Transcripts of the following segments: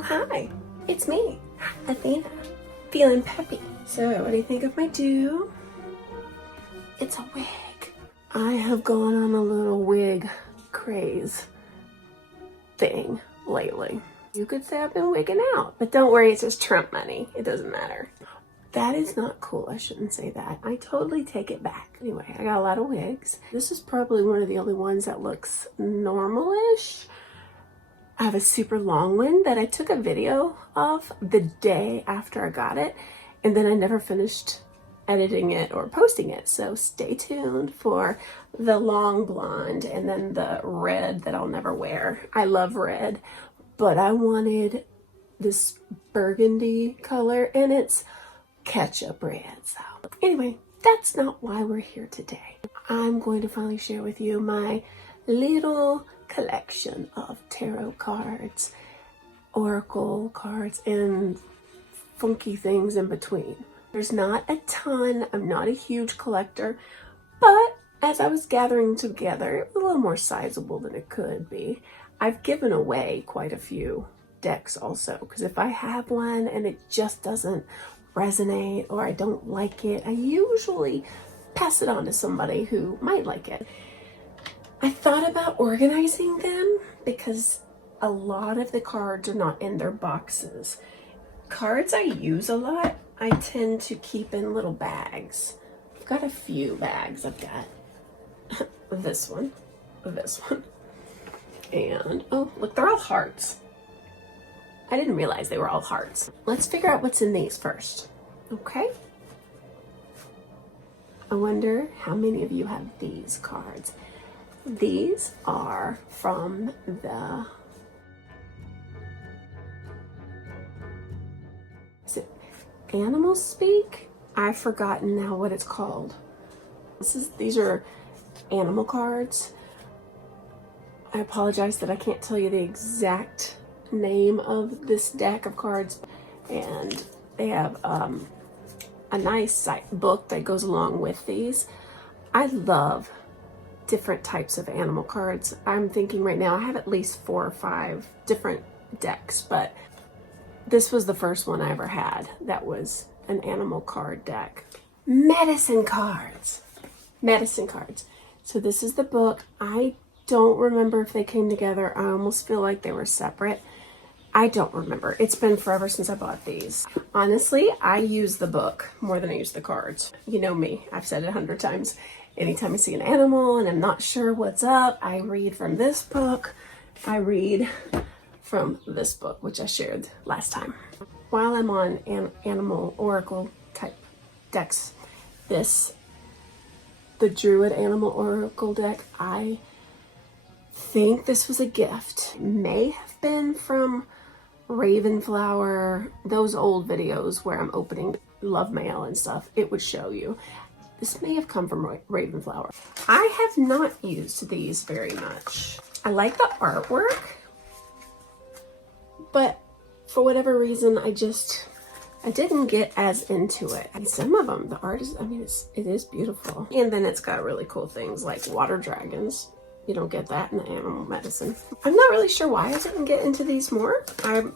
Oh hi, it's me, Athena, feeling peppy. So what do you think of my do? It's a wig. I have gone on a little wig craze thing lately. You could say I've been wigging out, but don't worry, it's just Trump money. It doesn't matter. That is not cool. I shouldn't say that. I totally take it back. Anyway, I got a lot of wigs. This is probably one of the only ones that looks normal-ish. I have a super long one that I took a video of the day after I got it, and then I never finished editing it or posting it. So stay tuned for the long blonde and then the red that I'll never wear. I love red, but I wanted this burgundy color and it's ketchup red. So anyway, that's not why we're here today. I'm going to finally share with you my little collection of tarot cards, oracle cards, and funky things in between. There's not a ton. I'm not a huge collector, but as I was gathering together, it was a little more sizable than it could be. I've given away quite a few decks also, because if I have one and it just doesn't resonate or I don't like it, I usually pass it on to somebody who might like it. I thought about organizing them because a lot of the cards are not in their boxes. Cards I use a lot, I tend to keep in little bags. I've got a few bags. I've got this one, and oh, look, they're all hearts. I didn't realize they were all hearts. Let's figure out what's in these first, okay? I wonder how many of you have these cards. These are from the, is it Animal Speak? I've forgotten now what it's called. These are animal cards. I apologize that I can't tell you the exact name of this deck of cards, and they have a nice book that goes along with these. I love different types of animal cards. I'm thinking right now I have at least 4 or 5 different decks, but this was the first one I ever had that was an animal card deck. Medicine cards. So this is the book. I don't remember if they came together. I almost feel like they were separate. I don't remember. It's been forever since I bought these. Honestly, I use the book more than I use the cards. You know me, I've said it 100 times. Anytime I see an animal and I'm not sure what's up, I read from this book. I read from this book, which I shared last time. While I'm on animal oracle type decks, the Druid Animal Oracle deck, I think this was a gift. It may have been from Ravenflower, those old videos where I'm opening love mail and stuff, it would show you. This may have come from Ravenflower. I have not used these very much. I like the artwork, but for whatever reason, I didn't get as into it. And some of them, the art is, it is beautiful. And then it's got really cool things like water dragons. You don't get that in the animal medicine. I'm not really sure why I didn't get into these more. I'm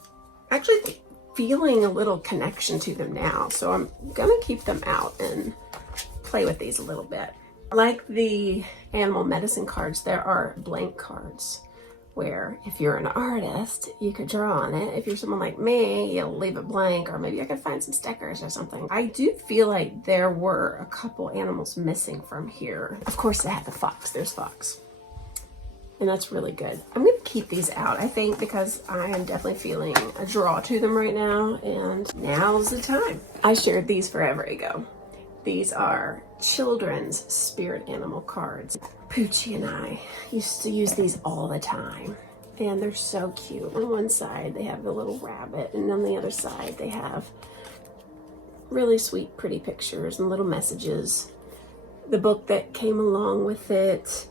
actually feeling a little connection to them now, so I'm gonna keep them out and play with these a little bit. Like the animal medicine cards, there are blank cards where if you're an artist, you could draw on it. If you're someone like me, you'll leave it blank, or maybe I could find some stickers or something. I do feel like there were a couple animals missing from here. Of course, they had the fox. There's fox. And that's really good. I'm gonna keep these out, I think, because I am definitely feeling a draw to them right now, and now's the time. I shared these forever ago. These are children's spirit animal cards. Poochie and I used to use these all the time, and they're so cute. On one side, they have the little rabbit, and on the other side, they have really sweet, pretty pictures and little messages. The book that came along with it,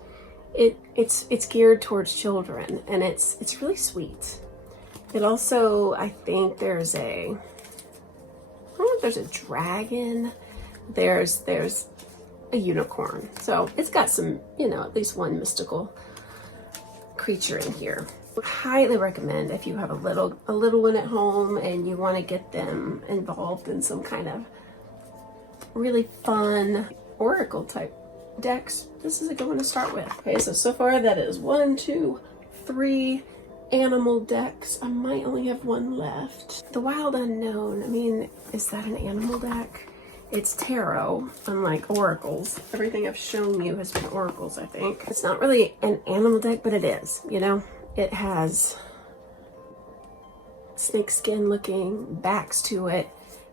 it's geared towards children, and it's really sweet. It also, I think there's I don't know if there's a dragon, there's a unicorn. So it's got some, at least one mystical creature in here. Highly recommend if you have a little one at home and you want to get them involved in some kind of really fun oracle type decks. This is a good one to start with. Okay, so far that is 1, 2, 3 animal decks. I might only have one left. The Wild Unknown, I mean, is that an animal deck? It's tarot, unlike oracles. Everything I've shown you has been oracles, I think. It's not really an animal deck, but it is, you know? It has snakeskin looking backs to it,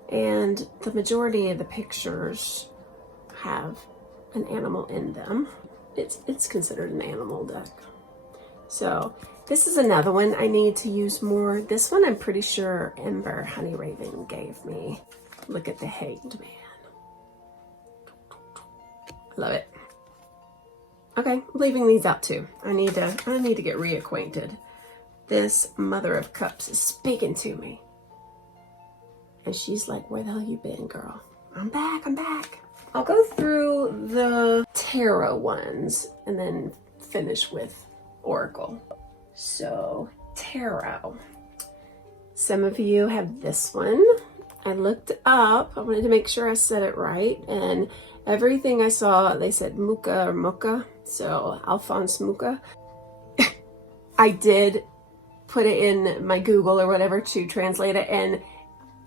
and the majority of the pictures have an animal in them. It's considered an animal deck. So this is another one I need to use more. This one I'm pretty sure Ember Honey Raven gave me. Look at the Hanged Man. Love it. Okay, I'm leaving these out too. I need to get reacquainted. This Mother of Cups is speaking to me. And she's like, where the hell you been, girl? I'm back, I'm back. I'll go through the tarot ones and then finish with oracle. So, tarot. Some of you have this one. I looked up, I wanted to make sure I said it right, and everything I saw, they said Muka or Muka, so Alphonse Muka. I did put it in my Google or whatever to translate it, and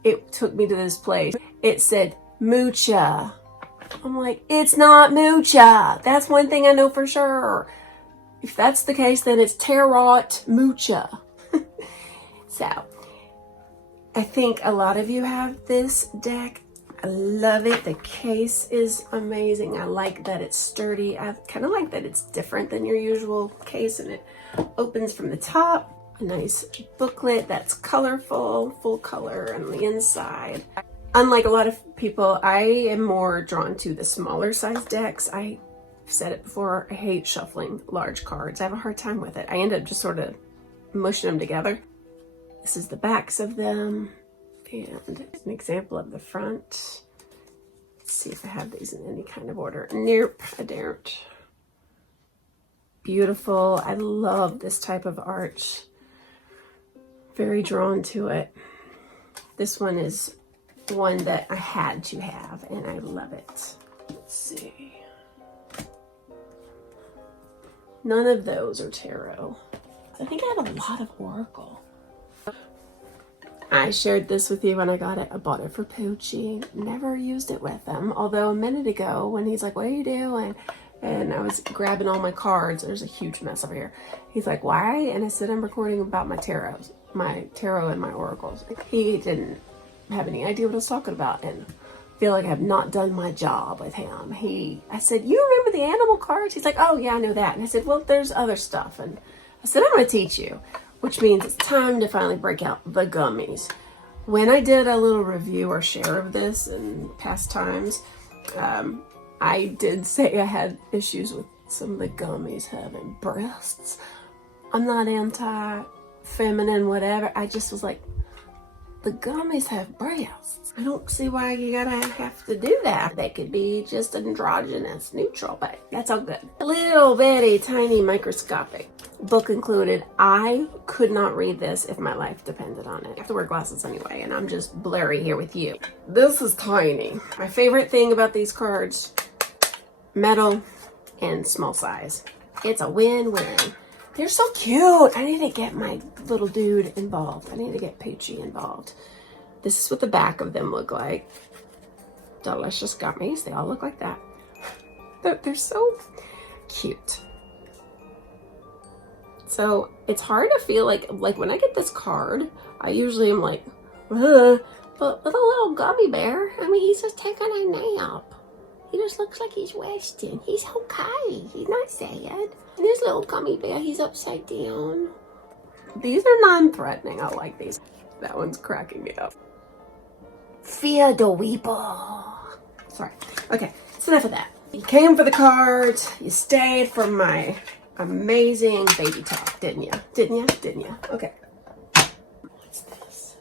it took me to this place. It said Mucha. I'm like, it's not Mucha. That's one thing I know for sure. If that's the case, then it's Tarot Mucha. So, I think a lot of you have this deck. I love it. The case is amazing. I like that it's sturdy. I kind of like that it's different than your usual case, and it opens from the top. A nice booklet that's colorful, full color on the inside. Unlike a lot of people, I am more drawn to the smaller size decks. I've said it before, I hate shuffling large cards. I have a hard time with it. I end up just sort of mushing them together. This is the backs of them, and an example of the front. Let's see if I have these in any kind of order. Nope, I don't. Beautiful. I love this type of art. Very drawn to it. This one is one that I had to have, and I love it. Let's see. None of those are tarot. I think I have a lot of oracle. I shared this with you when I got it. I bought it for Poochie. Never used it with him. Although a minute ago when he's like, what are you doing? And I was grabbing all my cards. There's a huge mess over here. He's like, why? And I said, I'm recording about my tarot and my oracles. He didn't have any idea what I was talking about, and I feel like I have not done my job with him. I said, you remember the animal cards? He's like, oh yeah, I know that. And I said, well, there's other stuff. And I said, I'm going to teach you. Which means it's time to finally break out the gummies. When I did a little review or share of this in past times, I did say I had issues with some of the gummies having breasts. I'm not anti-feminine, whatever. I just was like, the gummies have breasts. I don't see why you gotta have to do that. They could be just androgynous, neutral, but that's all good. A little bitty, tiny, microscopic. Book included. I could not read this if my life depended on it. I have to wear glasses anyway, and I'm just blurry here with you. This is tiny. My favorite thing about these cards, metal and small size. It's a win-win. They're so cute. I need to get my little dude involved. I need to get Poochie involved. This is what the back of them look like. Delicious gummies. They all look like that. They're so cute. So it's hard to feel like when I get this card, I usually am like, ugh. But with a little gummy bear, I mean, he's just taking a nap. He just looks like he's resting. He's okay. He's not sad. And this little gummy bear, he's upside down. These are non-threatening. I like these. That one's cracking me up. Fear the Weeper. Sorry. Okay, it's enough of that. You came for the cards. You stayed for my amazing baby talk, didn't you? Didn't you? Didn't you? Okay. What's this?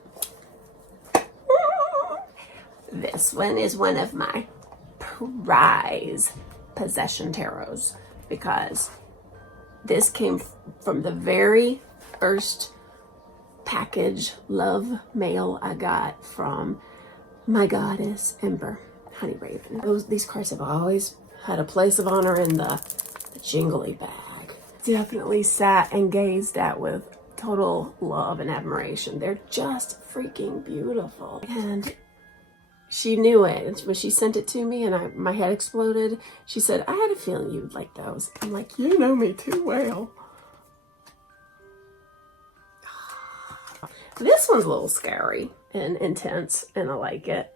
This one is one of my prize possession tarots because this came from the very first package love mail I got from my goddess Ember Honey Raven. These cards have always had a place of honor in the jingly bag. Definitely sat and gazed at with total love and admiration. They're just freaking beautiful. And she knew it. When she sent it to me and my head exploded, she said, I had a feeling you would like those. I'm like, you know me too well. This one's a little scary and intense, and I like it.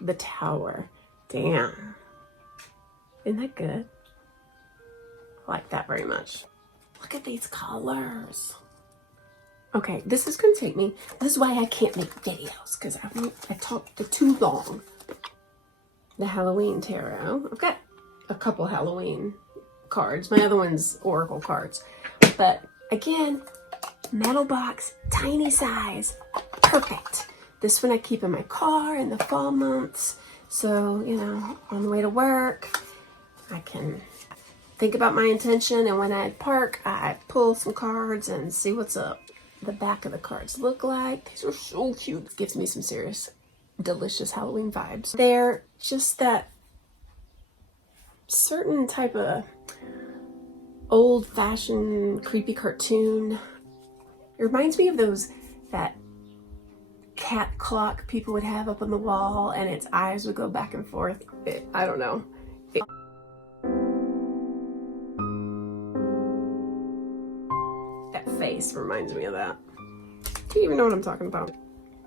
The Tower. Damn. Isn't that good? I like that very much. Look at these colors. Okay, this is gonna take me. This is why I can't make videos, because I talk too long. The Halloween Tarot. I've got a couple Halloween cards. My other one's Oracle cards. But again, metal box, tiny size, perfect. This one I keep in my car in the fall months. So, you know, on the way to work, I can think about my intention, and when I park, I pull some cards and see what's up. The back of the cards look like. These are so cute. It gives me some serious, delicious Halloween vibes. They're just that certain type of old-fashioned creepy cartoon. It reminds me of that cat clock people would have up on the wall, and its eyes would go back and forth. I don't know. That face reminds me of that. Do you even know what I'm talking about?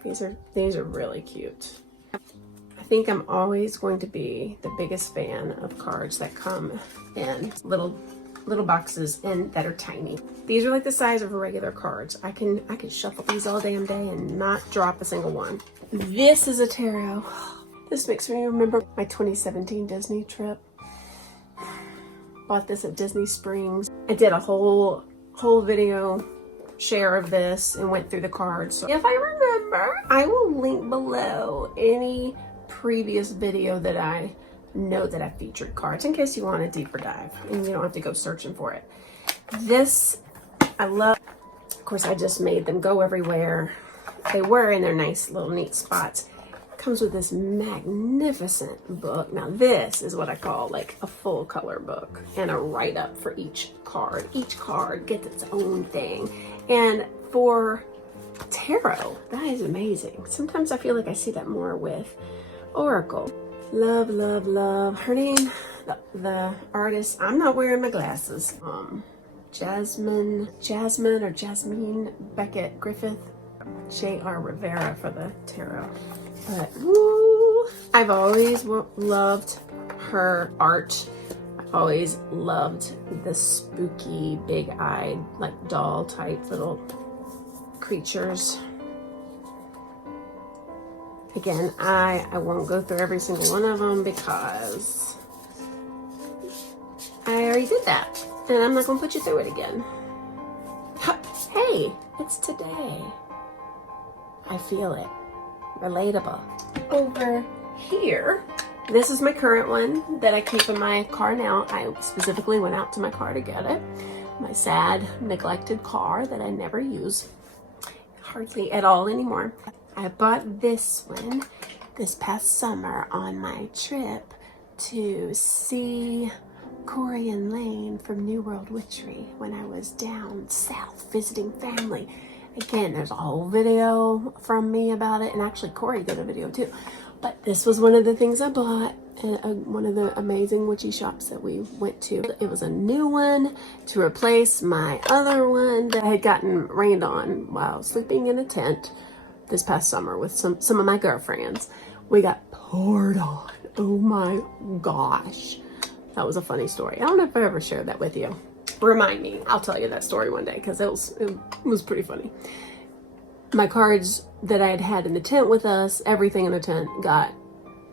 These are really cute. I think I'm always going to be the biggest fan of cards that come in little boxes and that are tiny. These are like the size of regular cards. I can shuffle these all damn day and not drop a single one. This is a tarot. This makes me remember my 2017 Disney trip. Bought this at Disney Springs. I did a whole video share of this and went through the cards. So if I remember, I will link below any previous video that I know that I featured cards in case you want a deeper dive and you don't have to go searching for it. This I love. Of course, I just made them go everywhere. They were in their nice little neat spots. Comes with this magnificent book. Now this is what I call like a full color book and a write-up for each card. Each card gets its own thing. And for tarot, that is amazing. Sometimes I feel like I see that more with Oracle. Love, love, love. Her name, the artist, I'm not wearing my glasses. Jasmine Beckett Griffith. J.R. Rivera for the tarot. But woo, I've always loved her art. I've always loved the spooky, big-eyed, like doll-type little creatures. Again, I won't go through every single one of them because I already did that. And I'm not going to put you through it again. Hey, it's today. I feel it. Relatable. Over here, this is my current one that I keep in my car now. I specifically went out to my car to get it. My sad, neglected car that I never use hardly at all anymore. I bought this one this past summer on my trip to see Corey and Lane from New World Witchery when I was down south visiting family. Again, there's a whole video from me about it, and actually Corey did a video too. But this was one of the things I bought at one of the amazing witchy shops that we went to. It was a new one to replace my other one that I had gotten rained on while sleeping in a tent this past summer with some of my girlfriends. We got poured on. Oh my gosh. That was a funny story. I don't know if I ever shared that with you. Remind me. I'll tell you that story one day because it was pretty funny. My cards that I had in the tent with us, everything in the tent got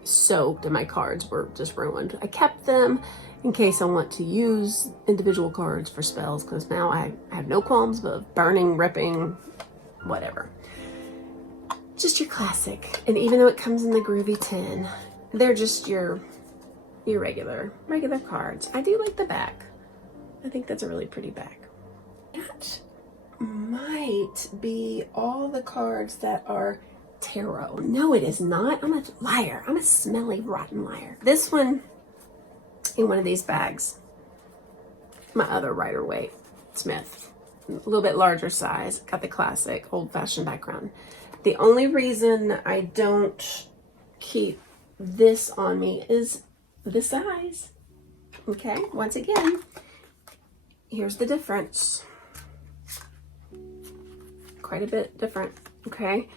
soaked and my cards were just ruined. I kept them in case I want to use individual cards for spells because now I have no qualms of burning, ripping, whatever. Just your classic. And even though it comes in the groovy tin, they're just your regular cards. I do like the back. I think that's a really pretty back. That might be all the cards that are tarot. No, it is not. I'm a liar. I'm a smelly, rotten liar. This one in one of these bags, my other Rider-Waite Smith, a little bit larger size, got the classic old-fashioned background. The only reason I don't keep this on me is the size. Okay, once again, here's the difference. Quite a bit different, okay?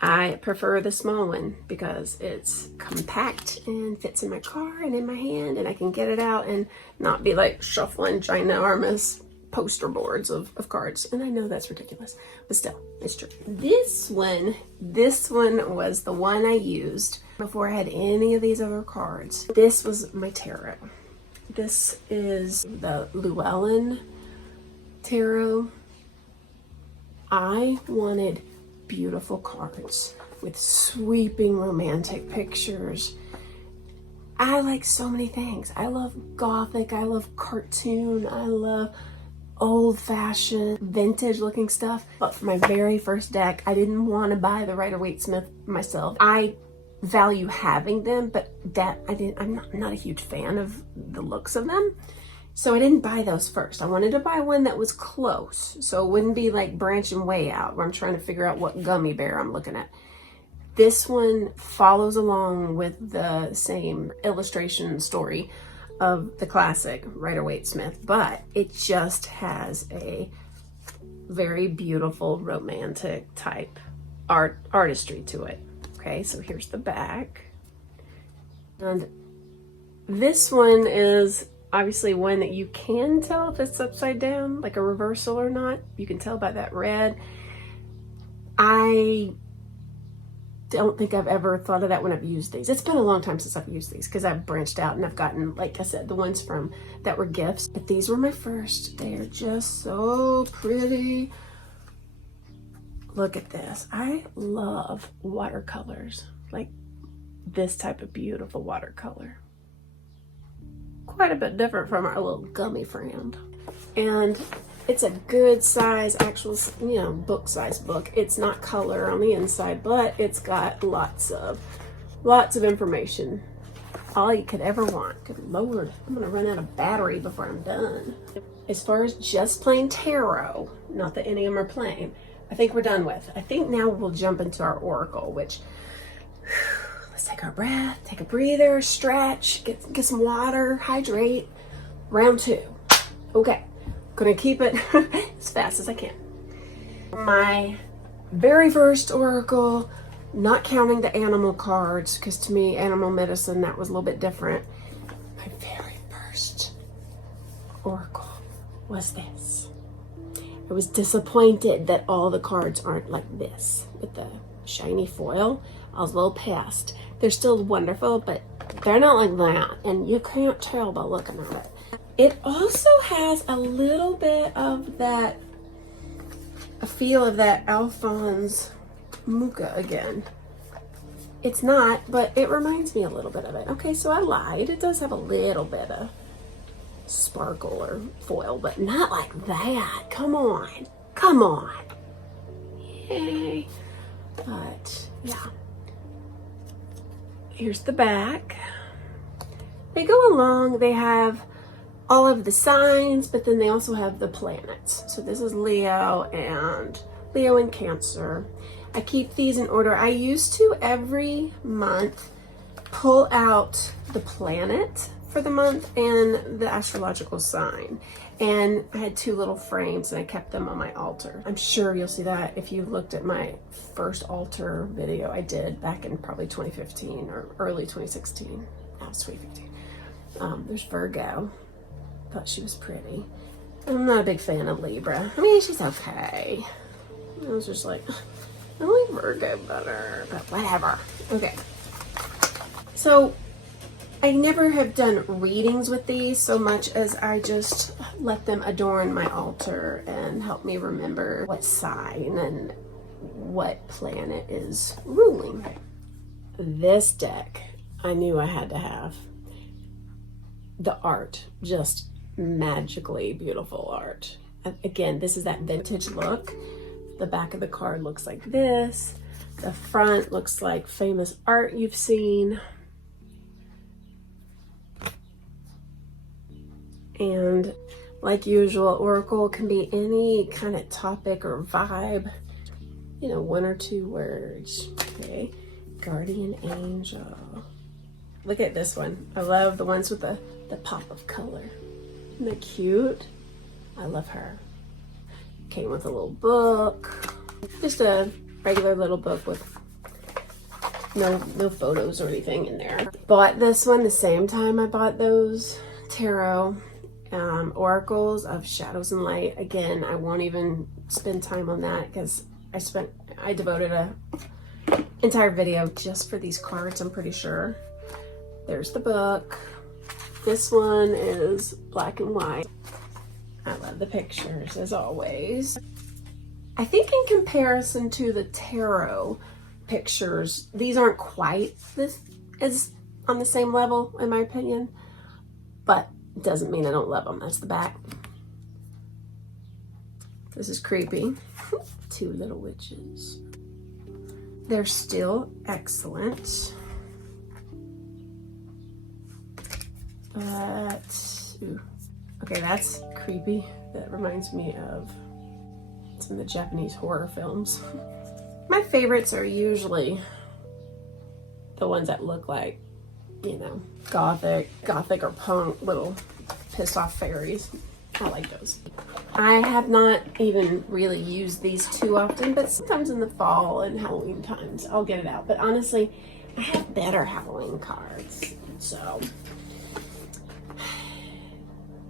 I prefer the small one because it's compact and fits in my car and in my hand, and I can get it out and not be like shuffling ginormous poster boards of cards. And I know that's ridiculous, but still, it's true. This one was the one I used before I had any of these other cards. This was my tarot. This is the Llewellyn tarot. I wanted beautiful cards with sweeping romantic pictures. I like so many things. I love gothic, I love cartoon, I love old-fashioned vintage looking stuff. But for my very first deck, I didn't want to buy the Rider-Waite Smith myself. I value having them, but I'm not a huge fan of the looks of them. So I didn't buy those first. I wanted to buy one that was close, so it wouldn't be like branching way out where I'm trying to figure out what gummy bear I'm looking at. This one follows along with the same illustration story of the classic Rider-Waite Smith, but it just has a very beautiful romantic type artistry to it. Okay, so here's the back. And this one is obviously one that you can tell if it's upside down, like a reversal or not. You can tell by that red. I don't think I've ever thought of that when I've used these. It's been a long time since I've used these because I've branched out and I've gotten, like I said, the ones that were gifts. But these were my first. They are just so pretty. Look at this. I love watercolors, like this type of beautiful watercolor. Quite a bit different from our little gummy friend. And it's a good size, actual, book size book. It's not color on the inside, but it's got lots of information. All you could ever want. Good Lord, I'm gonna run out of battery before I'm done. As far as just plain tarot, not that any of them are plain, I think we're done with. I think now we'll jump into our oracle, which, let's take our breath, take a breather, stretch, get some water, hydrate. Round 2. Okay, gonna keep it as fast as I can. My very first oracle, not counting the animal cards, because to me, animal medicine, that was a little bit different. My very first oracle was this. I was disappointed that all the cards aren't like this with the shiny foil. I was a little pissed. They're still wonderful, but they're not like that, and you can't tell by looking at it. It also has a little bit of that, a feel of that Alphonse Mucha again. It's not, but it reminds me a little bit of it. Okay, so I lied. It does have a little bit of sparkle or foil, but not like that. Come on. Come on. Yay. But, yeah. Here's the back. They go along, they have all of the signs, but then they also have the planets. So this is Leo and Cancer. I keep these in order. I used to every month pull out the planet for the month and the astrological sign. And I had 2 little frames and I kept them on my altar. I'm sure you'll see that if you looked at my first altar video I did back in probably 2015 or early 2016. That was 2015. There's Virgo. Thought she was pretty. I'm not a big fan of Libra. I mean, she's okay. I was just like, I like Virgo better, but whatever. Okay. So I never have done readings with these so much as I just let them adorn my altar and help me remember what sign and what planet is ruling. This deck, I knew I had to have. The art just magically beautiful art. Again, this is that vintage look. The back of the card looks like this. The front looks like famous art you've seen. And like usual, Oracle can be any kind of topic or vibe. You know, 1 or 2 words. Okay. Guardian Angel. Look at this one. I love the ones with the pop of color. Isn't that cute? I love her. Came with a little book. Just a regular little book with no photos or anything in there. Bought this one the same time I bought those tarot oracles of Shadows and Light. Again, I won't even spend time on that because I devoted a entire video just for these cards, I'm pretty sure. There's the book. This one is black and white. I love the pictures as always. I think in comparison to the tarot pictures, these aren't quite as on the same level in my opinion, but it doesn't mean I don't love them. That's the back. This is creepy. 2 little witches. They're still excellent. But, ooh. Okay, that's creepy. That reminds me of some of the Japanese horror films. My favorites are usually the ones that look like, you know, gothic or punk little pissed off fairies. I like those. I have not even really used these too often, but sometimes in the fall and Halloween times I'll get it out. But honestly, I have better Halloween cards. So,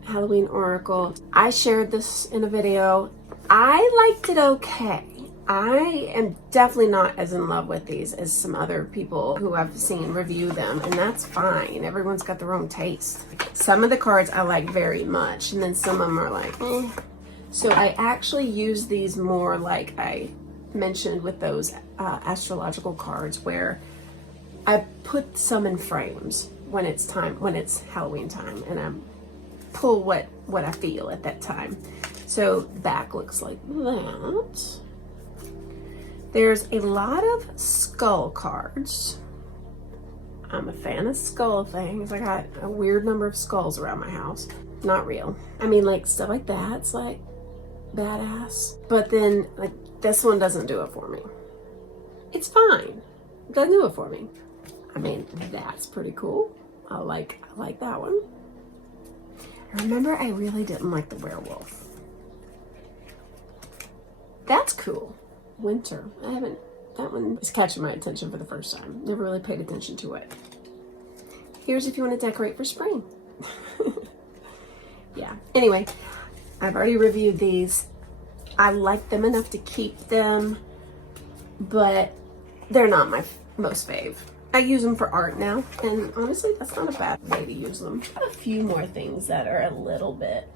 Halloween Oracle. I shared this in a video. I liked it okay. I am definitely not as in love with these as some other people who I've seen review them, and that's fine. Everyone's got their own taste. Some of the cards I like very much, and then some of them are like, eh. So I actually use these more like I mentioned with those astrological cards, where I put some in frames when it's Halloween time, and I pull what I feel at that time. So back looks like that. There's a lot of skull cards. I'm a fan of skull things. I got a weird number of skulls around my house. Not real. I mean, like stuff like that's like badass. But then like this one doesn't do it for me. It's fine. It doesn't do it for me. I mean, that's pretty cool. I like that one. I remember I really didn't like the werewolf. That's cool. Winter. That one is catching my attention for the first time. Never really paid attention to it. Here's if you want to decorate for spring. Yeah. Anyway, I've already reviewed these. I like them enough to keep them, but they're not my most fave. I use them for art now, and honestly, that's not a bad way to use them. A few more things that are a little bit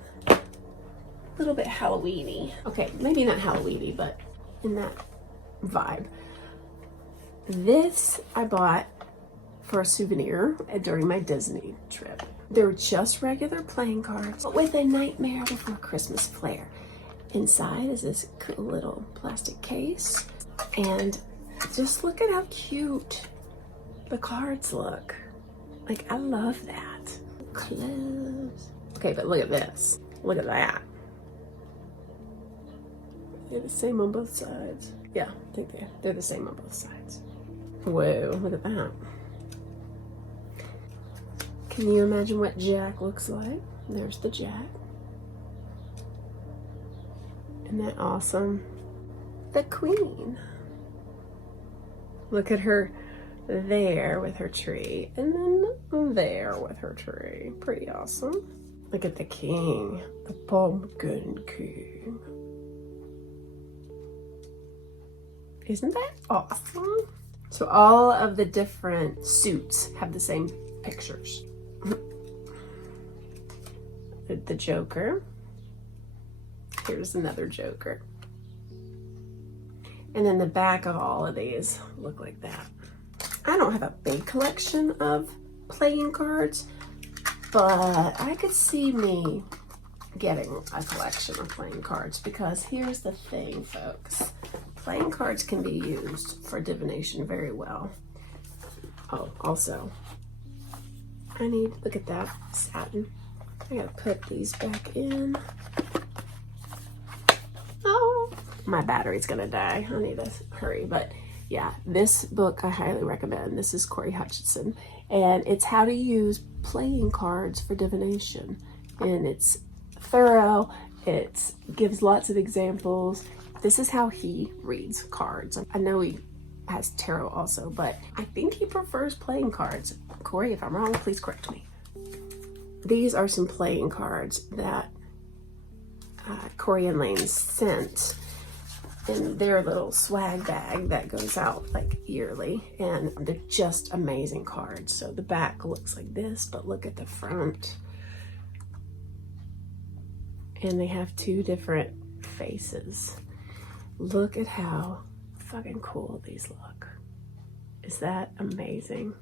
Halloween-y. Okay, maybe not Halloween-y, but in that vibe. This I bought for a souvenir during my Disney trip. They're just regular playing cards, but with a Nightmare Before Christmas flair. Inside is this cool little plastic case, and just look at how cute the cards look. Like, I love that. Close. Okay, but look at this. Look at that. They're the same on both sides. Yeah, I think they're the same on both sides. Whoa, look at that. Can you imagine what Jack looks like? There's the Jack. Isn't that awesome? The Queen. Look at her there with her tree, and then there with her tree. Pretty awesome. Look at the King, the Pumpkin King. Isn't that awesome? So all of the different suits have the same pictures. The Joker. Here's another Joker. And then the back of all of these look like that. I don't have a big collection of playing cards, but I could see me getting a collection of playing cards, because here's the thing, folks. Playing cards can be used for divination very well. Oh, also, look at that satin. I gotta put these back in. Oh, my battery's gonna die. I need to hurry, but yeah, this book I highly recommend. This is Corey Hutchinson, and it's how to use playing cards for divination. And it's thorough, it gives lots of examples. This is how he reads cards. I know he has tarot also, but I think he prefers playing cards. Corey, if I'm wrong, please correct me. These are some playing cards that Corey and Lane sent in their little swag bag that goes out like yearly, and they're just amazing cards. So the back looks like this, but look at the front. And they have two different faces. Look at how fucking cool these look. Is that amazing?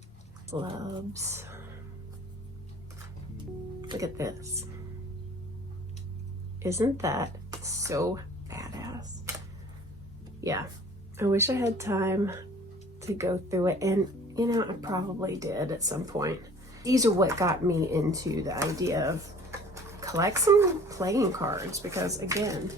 Gloves. Look at this. Isn't that so badass? Yeah, I wish I had time to go through it, and you know, I probably did at some point. These are what got me into the idea of collect some playing cards, because again,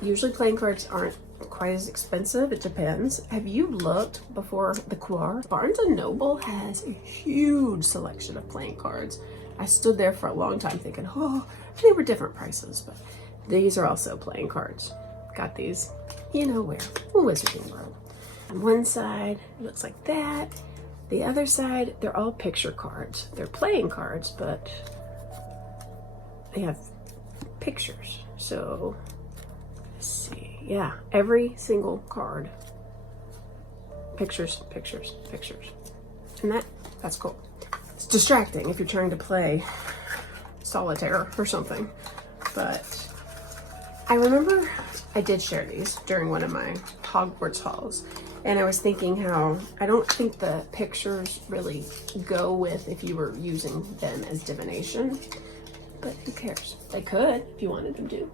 usually playing cards aren't quite as expensive. It depends. Have you looked before the Quar? Barnes & Noble has a huge selection of playing cards. I stood there for a long time thinking, oh, they were different prices, but these are also playing cards. Got these, you know where, Wizarding World. On one side, it looks like that. The other side, they're all picture cards. They're playing cards, but they have pictures. So, let's see. Yeah, every single card. Pictures, pictures, pictures. And that's cool. It's distracting if you're trying to play solitaire or something. But I remember I did share these during one of my Hogwarts hauls. And I was thinking how I don't think the pictures really go with if you were using them as divination. But who cares? They could if you wanted them to.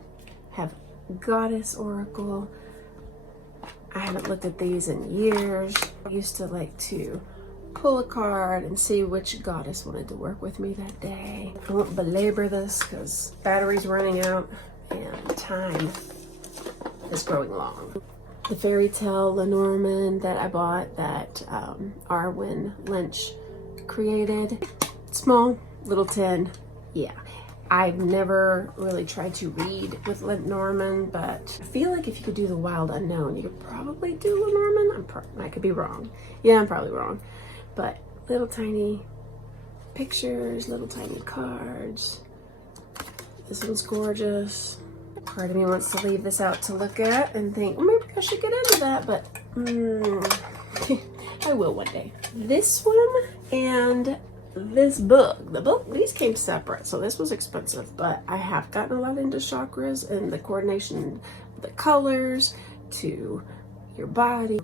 Have Goddess Oracle. I haven't looked at these in years. I used to like to pull a card and see which goddess wanted to work with me that day. I won't belabor this because battery's running out and time is growing long. The fairy tale Lenormand that I bought that Arwen Lynch created. Small, little tin. Yeah. I've never really tried to read with Lenormand, but I feel like if you could do the Wild Unknown, you could probably do Lenormand. I could be wrong. Yeah, I'm probably wrong. But little tiny pictures, little tiny cards. This one's gorgeous. Part of me wants to leave this out to look at and think, well, maybe I should get into that, but I will one day. This one and this book, these came separate, so this was expensive, but I have gotten a lot into chakras and the coordination of the colors to your body,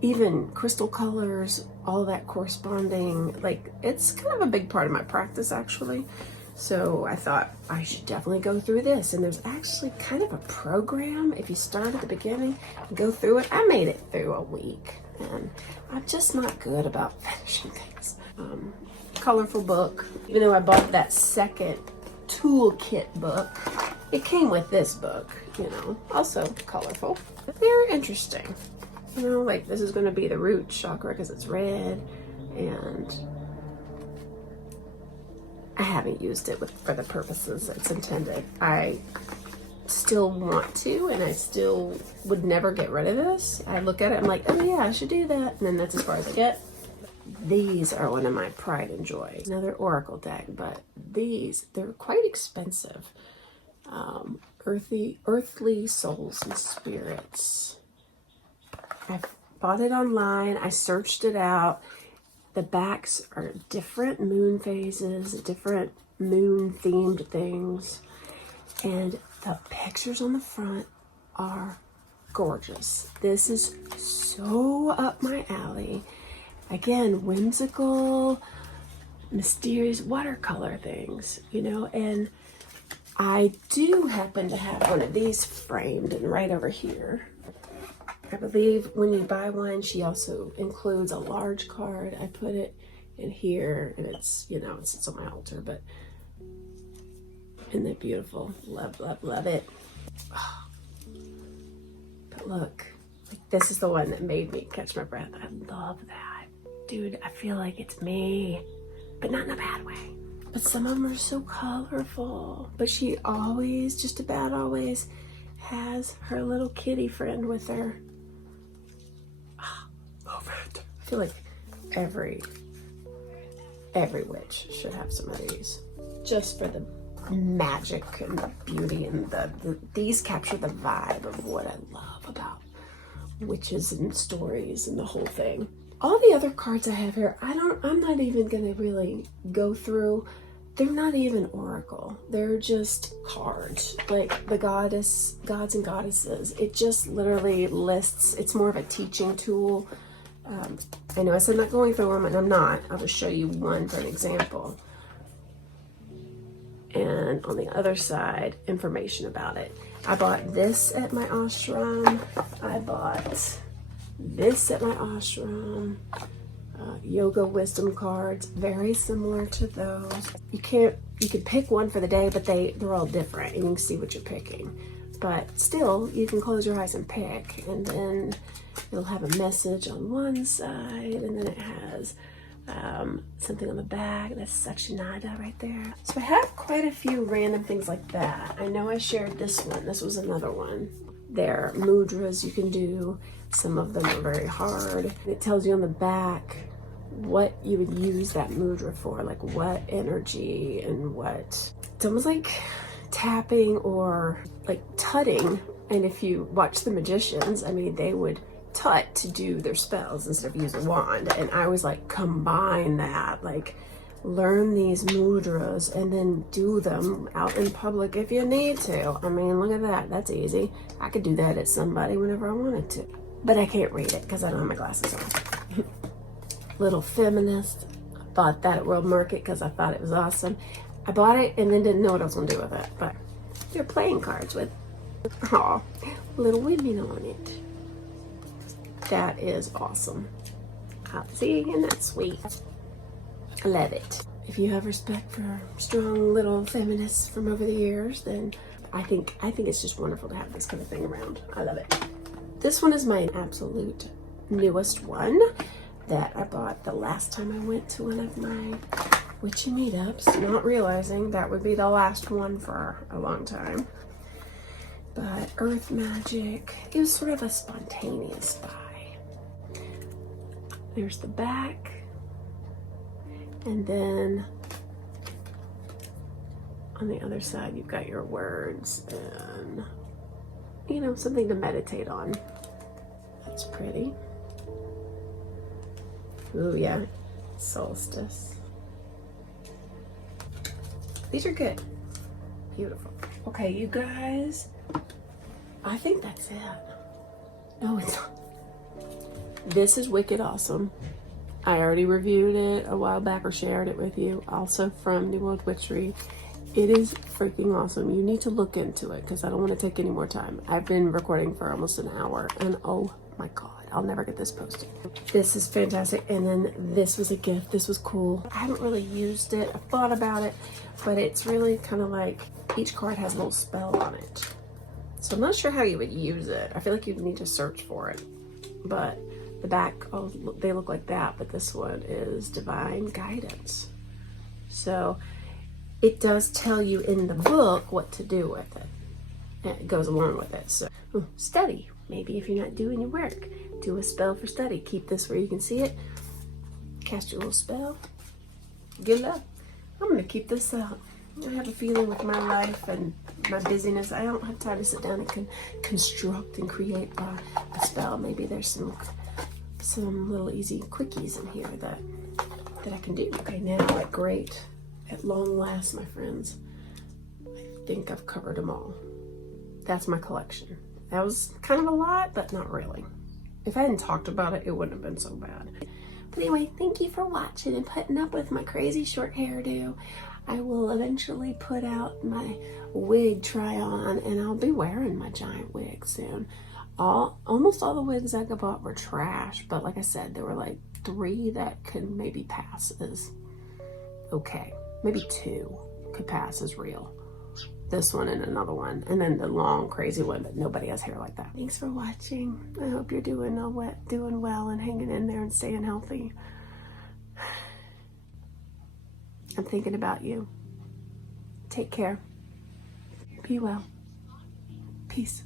even crystal colors, all that corresponding. Like, it's kind of a big part of my practice actually. So I thought I should definitely go through this, and there's actually kind of a program. If you start at the beginning and go through it, I made it through a week, and I'm just not good about finishing things. Colorful book. Even though I bought that second toolkit book, it came with this book, you know, also colorful. Very interesting. You know, like this is going to be the root chakra because it's red, and I haven't used it for the purposes it's intended. I still want to, and I still would never get rid of this. I look at it, I'm like, oh yeah, I should do that, and then that's as far as I get. These are one of my pride and joy. Another oracle deck, but they're quite expensive. Earthly souls and spirits. I bought it online. I searched it out. The backs are different moon phases, different moon themed things. And the pictures on the front are gorgeous. This is so up my alley. Again, whimsical, mysterious watercolor things, you know, and I do happen to have one of these framed and right over here. I believe when you buy one, she also includes a large card. I put it in here and it's, you know, it sits on my altar, but isn't that beautiful? Love, love, love it. Oh. But look, like, this is the one that made me catch my breath. I love that. Dude, I feel like it's me, but not in a bad way. But some of them are so colorful. But she always, just about always, has her little kitty friend with her. Oh, love it. I feel like every witch should have some of these, just for the magic and the beauty, and these capture the vibe of what I love about witches and stories and the whole thing. All the other cards I have here, I'm not even gonna really go through. They're not even oracle. They're just cards, like the gods and goddesses. It just literally lists. It's more of a teaching tool. I know I said not going through them, and I'm not. I'll just show you one for an example. And on the other side, information about it. I bought this at my ashram. I bought this at my ashram. Yoga wisdom cards, very similar to those. You can pick one for the day, but they're all different, and you can see what you're picking. But still, you can close your eyes and pick, and then it'll have a message on one side, and then it has something on the back. That's Sakshinada right there. So I have quite a few random things like that. I know I shared this one. This was another one. There are mudras you can do. Some of them are very hard. It tells you on the back what you would use that mudra for, like what energy and what. It's almost like tapping or like tutting. And if you watch the magicians, I mean, they would tut to do their spells instead of use a wand. And I was like, combine that, like learn these mudras and then do them out in public if you need to. I mean, look at that. That's easy. I could do that at somebody whenever I wanted to. But I can't read it because I don't have my glasses on. Little feminist. I bought that at World Market because I thought it was awesome. I bought it and then didn't know what I was going to do with it. But they're playing cards with, aw, little women on it. That is awesome. See, isn't that sweet? I love it. If you have respect for strong little feminists from over the years, then I think it's just wonderful to have this kind of thing around. I love it. This one is my absolute newest one that I bought the last time I went to one of my witchy meetups, not realizing that would be the last one for a long time. But Earth Magic, it was sort of a spontaneous buy. There's the back, and then on the other side you've got your words and, you know, something to meditate on. That's pretty. Ooh, yeah, solstice. These are good. Beautiful. Okay, you guys, I think that's it. No, it's not. This is wicked awesome. I already reviewed it a while back or shared it with you, also from New World Witchery. It is freaking awesome. You need to look into it because I don't want to take any more time. I've been recording for almost an hour and oh my God, I'll never get this posted. This is fantastic. And then this was a gift. This was cool. I haven't really used it. I thought about it, but it's really kind of like each card has a little spell on it. So I'm not sure how you would use it. I feel like you'd need to search for it, but the back, oh, they look like that, but this one is divine guidance. So it does tell you in the book what to do with it. And it goes along with it. So study. Maybe if you're not doing your work, do a spell for study. Keep this where you can see it. Cast your little spell. Good luck. I'm going to keep this out. I have a feeling with my life and my busyness, I don't have time to sit down and construct and create a spell. Maybe there's some little easy quickies in here that I can do. Okay, now at great, at long last, my friends, I think I've covered them all. That's my collection. That was kind of a lot, but not really. If I hadn't talked about it, it wouldn't have been so bad. But anyway, thank you for watching and putting up with my crazy short hairdo. I will eventually put out my wig try on, and I'll be wearing my giant wig soon. Almost all the wigs I bought were trash, but like I said, there were like 3 that could maybe pass as okay. Maybe 2 could pass as real. This one and another one, and then the long crazy one, but nobody has hair like that. Thanks for watching. I hope you're doing well and hanging in there and staying healthy. I'm thinking about you. Take care. Be well. Peace.